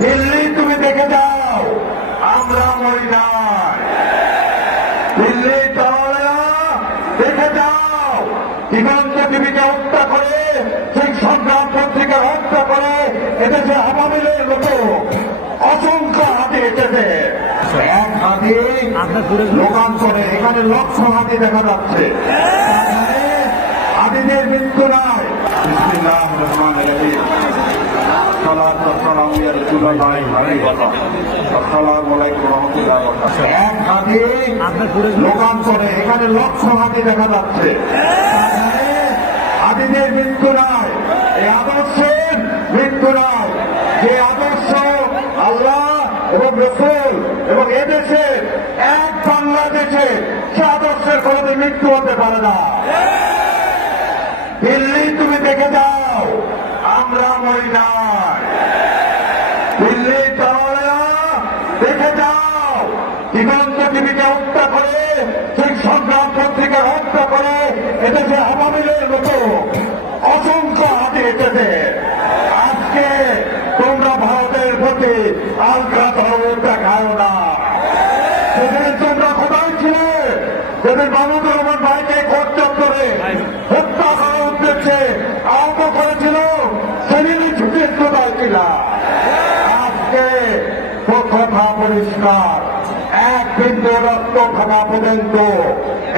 দিল্লি তুমি দেখে যাও, আমরা মরি নাই। দিল্লি তাহলে দেখে যাও, দিগন্ত টিভিকে হত্যা করে, ঠিক সংগ্রাম পত্রিকা হত্যা করে, এদেশে আওয়ামীলের মতো অসংখ্য হাতি এসেছে। এক হাতি লোকান্তরে, এখানে লক্ষ হাতি দেখা যাচ্ছে। হাতিদের মৃত্যু নাই। বিসমিল্লাহির রহমানির রহিম। এক হাতি লোকান্তরে, এখানে লক্ষ হাতি দেখা যাচ্ছে। হাতিদের মৃত্যু নাই, এই আদর্শের মৃত্যু নাই। যে আদর্শ আল্লাহ এবং রাসূল এবং এদেশে এক বাংলাদেশে, সে আদর্শের কোনোদিন মৃত্যু হতে পারে না। দিল্লি তুমি দেখে যাও, আমরা মরি নাই। দিল্লি তাহলে দেখে যাও, দিগন্ত টিভিকে হত্যা করে, ঠিক সংগ্রাম পত্রিকা হত্যা করে, এদেশে আওয়ামীলের মতো অসংখ্য হাতি এসেছে। আজকে তোমরা ভারতের প্রতি আলগা ধরনের দেখায় না। সেদিন তোমরা কোথায় ছিলে? যেদিন মাহমুদুর রহমান ভাইকে কোর্ট চত্বরে হত্যা করার উদ্দেশ্যে আহত করেছিল, সেদিনই ছুটির কোথায় ছিল? আজকে কথা পরিষ্কার, এক বিন্দু রক্ত থাকা পর্যন্ত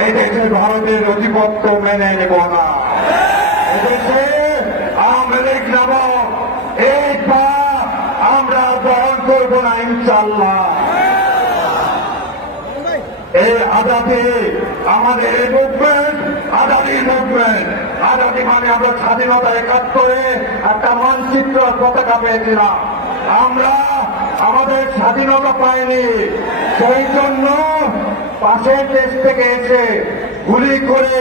এই দেশে ভারতের অধিপত্য মেনে নেব না। এদেশে আওয়ামী লীগ নামক এই পা আমরা গ্রহণ করব না, ইনশাল্লাহ। এই আজাদি আমাদের এই মুভমেন্ট, আজাদি মুভমেন্ট। আজাদি মানে আমরা স্বাধীনতা ৭১ একটা মানচিত্র পতাকা পেয়েছিলাম। আমরা আমাদের স্বাধীনতা পাইনি, সেই জন্য পাশের দেশ থেকে এসে গুলি করে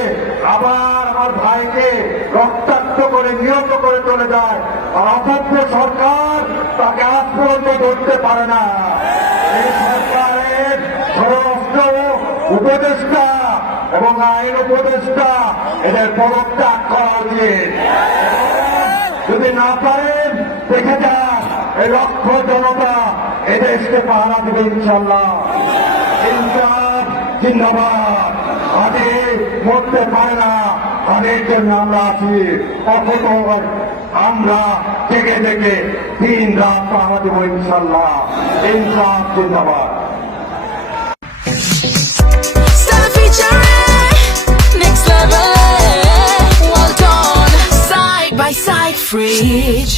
আবার আমার ভাইকে রক্তাক্ত করে নিহত করে চলে যায়। আর অসভ্য সরকার তাকে আজ পর্যন্ত ধরতে পারে না। এই সরকারের স্বরাষ্ট্র উপদেষ্টা এবং আইন উপদেষ্টা এদের পদত্যাগ করা উচিত। যদি না পারেন দেখে যান, এই লক্ষ জনতা এদেশকে পাহারা দেবে ইনশাল্লাহ। ইনসাফ জিন্দাবাদ। হাতে মরতে পারে না, তাদের জন্য আমরা আছি। অপর আমরা থেকে থেকে দিন রাত পাহারা দেবো ইনশাল্লাহ। ইনসাফ জিন্দাবাদ। Next level, well done, side by side, Fridge.